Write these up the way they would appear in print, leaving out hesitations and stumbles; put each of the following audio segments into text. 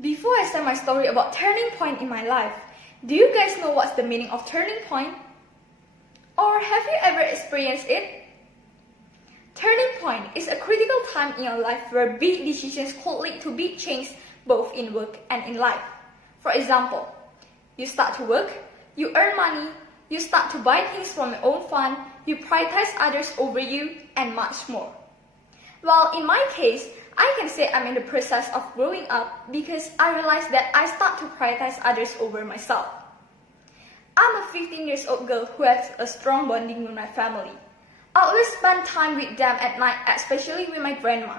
Before I start my story about turning point in my life, do you guys know what's the meaning of turning point? Or have you ever experienced it? Turning point is a critical time in your life where big decisions could lead to big changes both in work and in life. For example, you start to work, you earn money, you start to buy things from your own fund, you prioritize others over you, and much more. Well, in my case, I can say I'm in the process of growing up because I realized that I start to prioritize others over myself. I'm a 15-year-old girl who has a strong bonding with my family. I always spend time with them at night, especially with my grandma.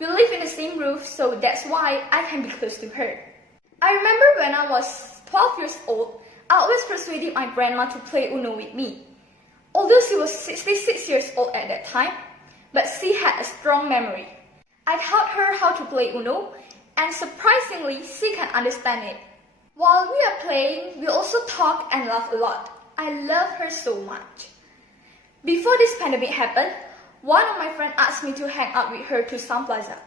We live in the same roof, so that's why I can be close to her. I remember when I was 12 years old, I always persuaded my grandma to play Uno with me. Although she was 66 years old at that time, but she had a strong memory. I taught her how to play Uno, and surprisingly, she can understand it. While we are playing, we also talk and laugh a lot. I love her so much. Before this pandemic happened, one of my friends asked me to hang out with her to Sun Plaza.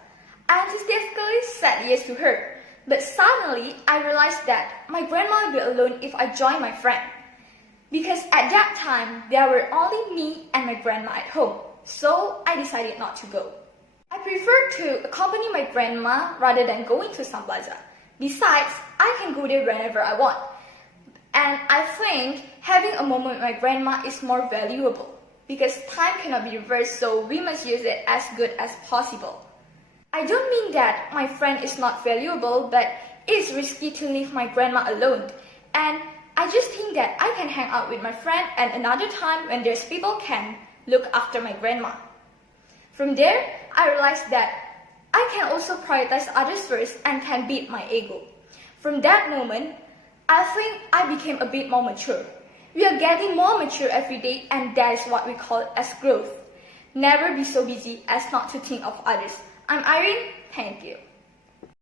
I enthusiastically said yes to her, but suddenly I realized that my grandma would be alone if I joined my friend. Because at that time, there were only me and my grandma at home, so I decided not to go. I prefer to accompany my grandma rather than going to Sun Plaza. Besides, I can go there whenever I want. And I think having a moment with my grandma is more valuable because time cannot be reversed, so we must use it as good as possible. I don't mean that my friend is not valuable, but it's risky to leave my grandma alone. And I just think that I can hang out with my friend and another time when there's people can look after my grandma. From there, I realized that I can also prioritize others first and can beat my ego. From that moment, I think I became a bit more mature. We are getting more mature every day, and that is what we call it as growth. Never be so busy as not to think of others. I'm Irene, thank you.